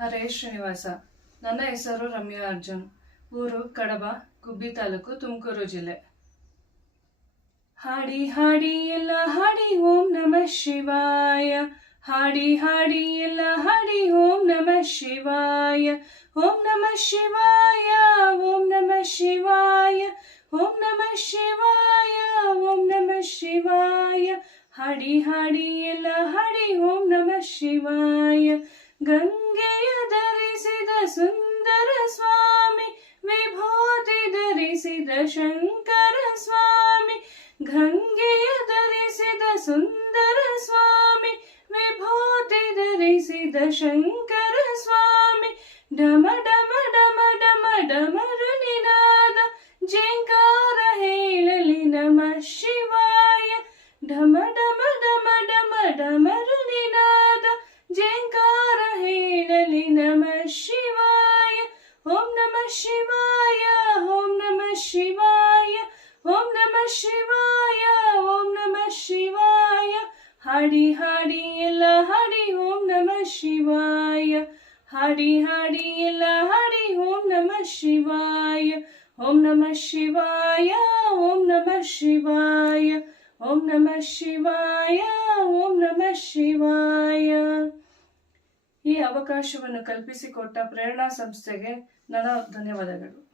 ಹರೇ ಶ್ರೀನಿವಾಸ. ನನ್ನ ಹೆಸರು ರಮ್ಯಾ ಅರ್ಜುನ್. ಊರು ಕಡಬ, ಗುಬ್ಬಿ ತಾಲೂಕು ತುಮಕೂರು ಜಿಲ್ಲೆ. ಹಾಡಿ ಹಾಡಿ ಎಲ್ಲ ಹಾಡಿ ಓಂ ನಮಃ ಶಿವಾಯ. ಹಾಡಿ ಹಾಡಿ ಎಲ್ಲ ಹಾಡಿ ಓಂ ನಮಃ ಶಿವಾಯ. ಓಂ ನಮಃ ಶಿವಾಯ, ಓಂ ನಮಃ ಶಿವಾಯ. ಓಂ ನಮಃ ಶಿವಾಯ, ಓಂ ನಮಃ ಶಿವಾಯ. ಹಾಡಿ ಹಾಡಿ ಎಲ್ಲ ಹಾಡಿ ಓಂ ನಮಃ ಶಿವಾಯ. ಗಂಗೆಯ ಧರಿಸಿದ ಸುಂದರ ಸ್ವಾಮಿ ವಿಭೂತಿ ಧರಿಸಿದ ಶಂಕರ ಸ್ವಾಮಿ ಗಂಗೆಯ ಧರಿಸಿದ ಸುಂದರ ಸ್ವಾಮಿ ವಿಭೂತಿ ಧರಿಸಿದ ಶಂಕರ ಸ್ವಾಮಿ ಡಮ ಡಮ ಡಮ ಡಮ ಡಮರು ನಿನಾದ ಜೇಂಕಾರ ಹೇಳಲಿ ನಮಃ ಶಿವಾಯ ಢಮ शिवाय ॐ नमः शिवाय ॐ नमः शिवाय ॐ नमः शिवाय हरि हरि एल्ल हरि ॐ नमः शिवाय हरि हरि एल्ल हरि ॐ नमः शिवाय ॐ नमः शिवाय ॐ नमः शिवाय ॐ नमः शिवाय ॐ नमः शिवाय ಈ ಅವಕಾಶವನ್ನು ಕಲ್ಪಿಸಿಕೊಟ್ಟ ಪ್ರೇರಣಾ ಸಂಸ್ಥೆಗೆ ನನ್ನ ಧನ್ಯವಾದಗಳು.